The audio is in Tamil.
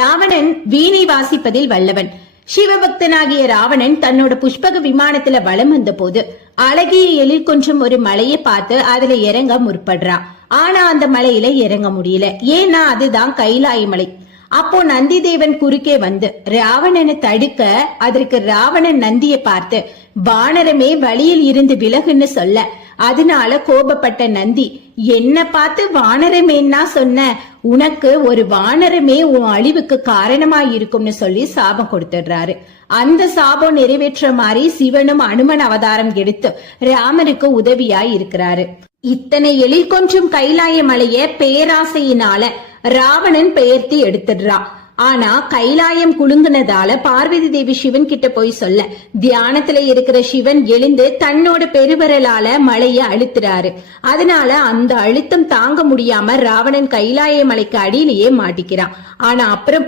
ராவணன் வீணை வாசிப்பதில் வல்லவன். சிவபக்தனாகிய ராவணன் தன்னோட புஷ்பக விமானத்துல வலம் வந்த போது அழகிய எழில் கொஞ்சம் ஒரு மலையை பார்த்து அதுல இறங்க முற்படுறான். ஆனா அந்த மலையில இறங்க முடியல. ஏன்னா அதுதான் கைலாய மலை. அப்போ நந்தி தேவன் குறுக்கே வந்து ராவணனை தடுக்க, அதற்கு ராவணன் நந்தியை பார்த்து வானரமே வழியில் இருந்து விலகுன்னு சொல்ல, அதனால கோபப்பட்ட நந்தி, என்ன பார்த்து வானரமேன்னா சொன்ன, உனக்கு ஒரு வானரமே உன் அழிவுக்கு காரணமா இருக்கும்னு சொல்லி சாபம் கொடுத்துடுறாரு. அந்த சாபம் நிறைவேற்ற மாதிரி சிவனும் அனுமன் அவதாரம் எடுத்து ராமருக்கு உதவியாய் இருக்கிறாரு. இத்தனை எழில் கொஞ்சம் கைலாய மலைய பேராசையினால ராவணன் பெயர்த்தி எடுத்துடுறான். ஆனா கைலாயம் குலுங்குனதால பார்வதி தேவி சிவன் கிட்ட போய் சொல்ல, தியானத்துல இருக்கிற சிவன் எழுந்து தன்னோட பெருவரலால மலைய அழுத்துறாரு. அதனால அந்த அழுத்தம் தாங்க முடியாம ராவணன் கைலாய மலைக்கு அடியிலேயே மாட்டிக்கிறான். ஆனா அப்புறம்